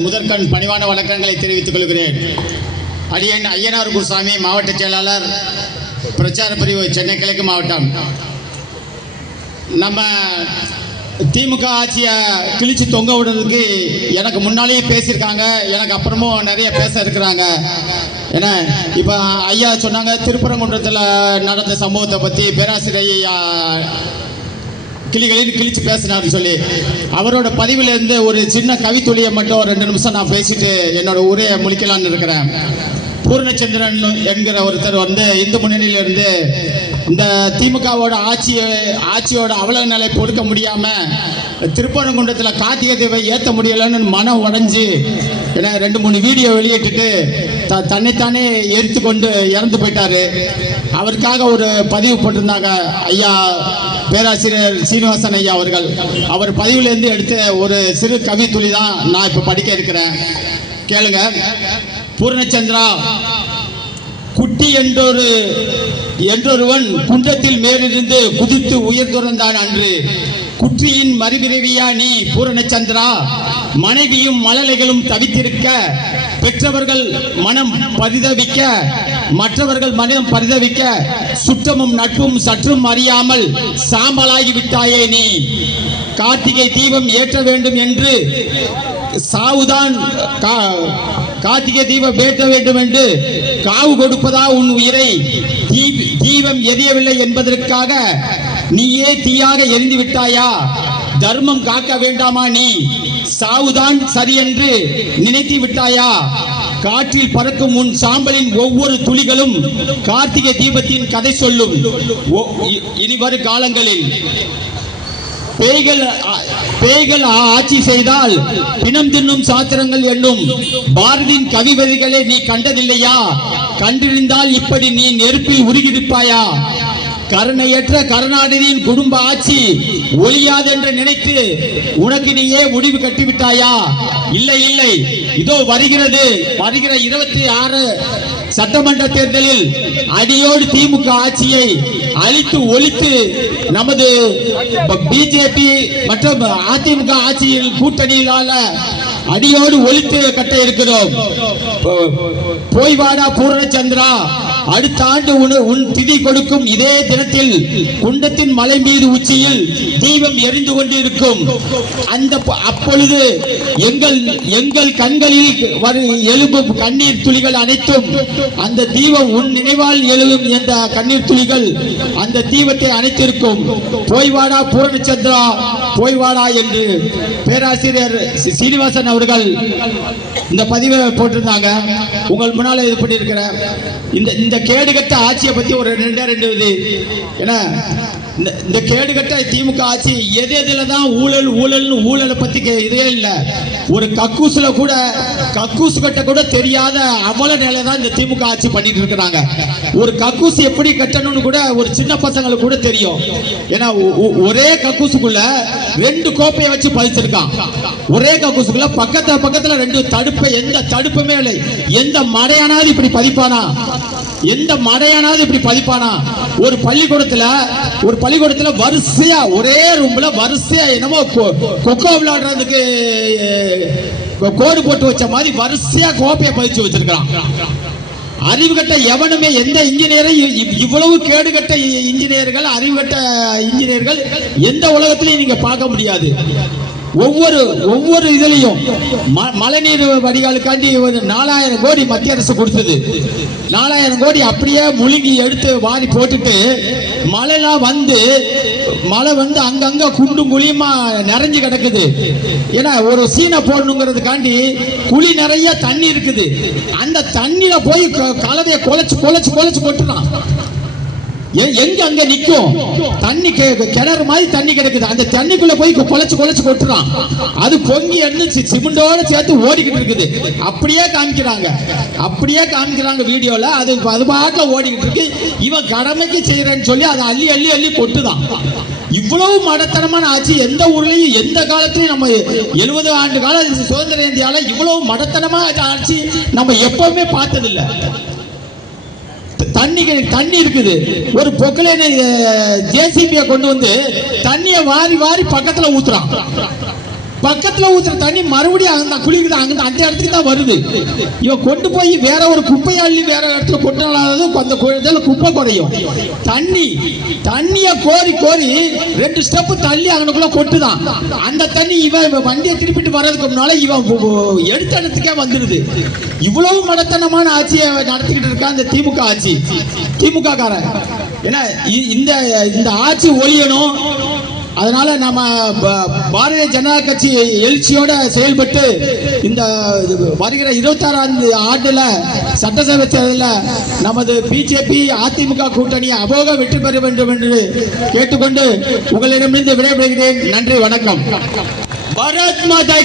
முதற்கண் பணிவான வணக்கங்களை தெரிவித்துக் கொள்கிறேன். அடியன் ஐயனார் குருசாமி, மாவட்ட செயலாளர், பிரச்சார பிரிவு, சென்னை கிழக்கு மாவட்டம். நம்ம திமுக ஆட்சியை கிழிச்சு தொங்க விடுறதுக்கு எனக்கு முன்னாலேயே பேசியிருக்காங்க, எனக்கு அப்புறமும் நிறைய பேச இருக்கிறாங்க. ஏன்னா இப்போ ஐயா சொன்னாங்க, திருப்பரங்குன்றத்தில் நடந்த சம்பவத்தை பற்றி பேராசிரியர் கிளிகளில் கிழிச்சு பேசினார்னு சொல்லி. அவரோட பதிவிலிருந்து ஒரு சின்ன கவித்துளியை மட்டும் 2 நிமிஷம் நான் பேசிட்டு என்னோட உரையை முடிக்கலான்னு இருக்கிறேன். பூர்ணச்சந்திரன் என்கிற ஒருத்தர் இந்து முன்னணியிலிருந்து இந்த திமுகவோட ஆட்சியோட அவல நிலை பொறுக்க முடியாமல் திருப்பரங்குன்றத்தில் கார்த்திகை தீபை ஏற்ற முடியலன்னு மனம் உடைஞ்சு ஏன்னா 2-3 வீடியோ வெளியிட்டுட்டு தன்னைத்தானே எரித்து கொண்டு இறந்து போயிட்டாரு. அவருக்காக ஒரு பதிவு போட்டிருந்தாங்க ஐயா பேராசிரியர் சீனிவாசன் ஐயா அவர்கள். அவர் பதிவிலிருந்து எடுத்த ஒரு சிறு கவி துளி தான் நான் இப்போ படிக்க இருக்கிறேன், கேளுங்க. பூர்ணச்சந்திரா, குட்டி என்றொருவன் குன்றத்தில் மேலிருந்து குதித்து உயிர் துறந்தான் அன்று. குற்றியின் மறுபிறவியா நீ பூரணச்சந்திரா? மனைவியும் மழலைகளும் தவித்திருக்க, பெற்றவர்கள் மனம் பரிதவிக்க, மற்றவர்கள் மனம் பரிதவிக்க, சுற்றமும் நட்பும் சற்றும் அறியாமல் சாம்பலாகி விட்டாயே நீ. கார்த்திகை தீபம் ஏற்ற வேண்டும் என்று சாவுதான், கார்த்திகை தீபம் ஏற்ற வேண்டும் என்று காவு கொடுப்பதா உன் உயிரை? தீபம் எரியவில்லை என்பதற்காக நீயே தீயாக எரிந்து விட்டாயா? தர்மம் காக்க வேண்டாமா நீ? சாவுதான் சரி என்று நினைத்து விட்டாயா? காற்றில் பறக்கும் உன் சாம்பலின் ஒவ்வொரு துளிகளும் கார்த்திகை தீபத்தின் கதை சொல்லும். இனி வரும் காலங்களில் பேய்கள் ஆட்சி செய்தால் பிணம் தின்னும் சாத்திரங்கள் என்னும் பாரதியின் கவிவரிகளை நீ கண்டதில்லையா? கண்டிருந்தால் இப்படி நீ நெருப்பில் உருகியிருப்பாயா? கருணையற்ற கருணாநிதியின் குடும்ப ஆட்சி ஒழியாது என்று நினைத்து உனக்கு நீயே முடிவு கட்டிவிட்டாயா? இல்லை இல்லை, இதோ வருகிற 26 சட்டமன்ற தேர்தலில் அடியோடு திமுக ஆட்சியை அழித்து ஒழித்து நமது பிஜேபி மற்றும் அதிமுக ஆட்சியில் கூட்டணியிலான அடியோடு ஒழித்து கட்ட இருக்கிறோம். போய்வாடா பூர்ணச்சந்திரா, அடுத்த ஆண்டு உன் திதி கொடுக்கும் இதே தினத்தில் குண்டத்தின் மலை மீது உச்சியில் தீபம் எரிந்து கொண்டிருக்கும். அப்பொழுது எங்கள் கண்களில் எழும்பும் கண்ணீர் துளிகள் அனைத்தும் அந்த தீபம் உன் நினைவால் எழுதும் என்ற கண்ணீர் துளிகள் அந்த தீபத்தை அணைத்திருக்கும். போய்வாடா பூர்ணச்சந்திரா, போய்வாடா என்று பேராசிரியர் சீனிவாசன் அவர்கள் இந்த பதிவை போட்டிருந்தாங்க. உங்கள் முன்னால இது பண்ணியிருக்கிற இந்த கேடுகட்ட ஆட்சியை பத்தி ஒரு 2 இது. ஏன்னா இந்த கேடுகட்ட திமுக ஆட்சி எதுல தான் ஊழலை பத்தி இதே இல்லை. ஒரு கக்கூசு கட்ட கூட தெரியாத அவல நிலை தான் இந்த திமுக ஆட்சி பண்ணிட்டு இருக்கிறாங்க. ஒரு கக்கூசு எப்படி கட்டணும்னு கூட ஒரு சின்ன பசங்களுக்கு கூட தெரியும். ஏன்னா ஒரே கக்கூசுக்குள்ள 2 கோப்பையை வச்சு பதிச்சிருக்கான். ஒரே கக்கூசுக்குள்ள பக்கத்துல 2 தடுப்பு, எந்த தடுப்புமே இல்லை. எந்த மடையானாவது இப்படி பதிப்பானா? எந்த மடையானாவது இப்படி பதிப்பானா? ஒரு பள்ளிக்கூடத்துல வரிசையா ஒரே ரூம்ல வரிசையா என்னமோ கொக்கோ விளையாடுறதுக்கு கோடு போட்டு வச்ச மாதிரி வரிசையா கோப்பையை பதிச்சு வச்சிருக்கான். அறிவு கட்ட எவனுமே, எந்த இன்ஜினியரை இவ்வளவு கேடுகட்ட இன்ஜினியர்கள், அறிவுகட்ட இன்ஜினியர்கள் எந்த உலகத்திலையும் நீங்க பார்க்க முடியாது. ஒவ்வொரு இதுலையும் மழைநீர் வடிகாலுக்காண்டி 4000 கோடி மத்திய அரசு கொடுத்தது. 4000 கோடி அப்படியே முழுங்கி எடுத்து வாரி போட்டுட்டு மழை வந்து அங்கங்க குண்டும் குழியுமா நிறைஞ்சு கிடக்குது. ஏன்னா ஒரு சீனை போடணுங்கிறதுக்காண்டி குழி நிறைய தண்ணி இருக்குது. அந்த தண்ணியில போய் கலவையை குலைச்சு கொட்டுறான். எங்க அங்க நிக்கும் தண்ணி, கிணறு மாதிரி தண்ணி கிடைக்குது. அந்த தண்ணிக்குள்ள போய் குலைச்சு கொட்டுறான். அது பொங்கி எண்ணு சிமெண்டோட சேர்த்து ஓடிக்கிட்டு இருக்குது. அப்படியே காமிக்கிறாங்க வீடியோல. அது பாட்டுல ஓடிக்கிட்டு இருக்கு. இவன் கடமைக்கு செய்யறேன்னு சொல்லி அதை அள்ளி கொட்டுதான். இவ்வளவு மடத்தனமான ஆட்சி எந்த ஊர்லயும் எந்த காலத்திலையும் நம்ம 70 ஆண்டு கால சுதந்திர இந்தியால இவ்வளவு மடத்தனமான ஆட்சி நம்ம எப்பவுமே பார்த்ததில்லை. தண்ணி இருக்குது. ஒரு பொக்கலைன ஜேசிபியை கொண்டு வந்து தண்ணியை வாரி பக்கத்துல ஊத்துறான். பக்கத்துல ஊத்துற தண்ணி மறுபடியும் அந்த குளிக்குது அங்க அந்த இடத்துக்கு தான் வருது. இவன் கொண்டு போய் வேற ஒரு குப்பையாளி வேற இடத்துல கொட்டினாலும் அந்த இடத்துல குப்பை குறையும். தண்ணிய கோரி கோரி 2 ஸ்டெப் தள்ளி அங்கனுக்குள்ள கொட்டுதான். அந்த தண்ணி இவன் வண்டியை திருப்பிட்டு வர்றதுக்கு முன்னால இவன் எடுத்த இடத்துக்கே வந்துருது. இவ்வளவு மடத்தனமான ஆட்சியை நடத்திக்கிட்டு இருக்கான் இந்த திமுக ஆட்சி, திமுக காரன். ஏன்னா இந்த ஆட்சி ஒழியணும். அதனால நம்ம பாரதிய ஜனதா கட்சி எழுச்சியோட செயல்பட்டு இந்த வருகிற 26ஆம் ஆண்டுல சட்டசபை தேர்தலில் நமது பிஜேபி அதிமுக கூட்டணி அமோக வெற்றி பெற வேண்டும் என்று கேட்டுக்கொண்டு உங்களிடமிருந்து விடைபெறுகிறேன். நன்றி, வணக்கம். பாரத் மாதா.